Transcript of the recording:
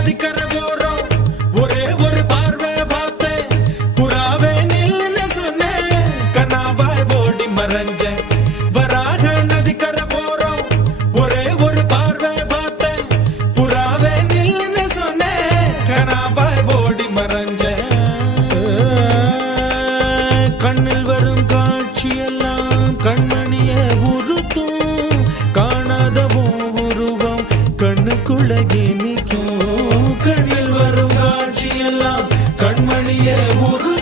நதிக்கரை போறோம் ஒரே ஒரு பார்வை பார்த்தேன் புறாவே நில்லுன்னு சொன்னேன் கனாவாய் ஓடி மறைஞ்சேன் வராக நதிக்கரை போறோம் ஒரே ஒரு பார்வை பார்த்தேன் புறாவே நில்லுன்னு சொன்னேன் கனாவாய் ஓடி மறைஞ்சேன் கண்ணில் வரும் காட்சியெல்லாம் கண்மணிய உறுத்தும் காணாதவோ உருவம் கண்ணுக்குள்ளே நிற்கும் கண்ணில் வரும் காட்சியெல்லாம் கண்மணிய உரு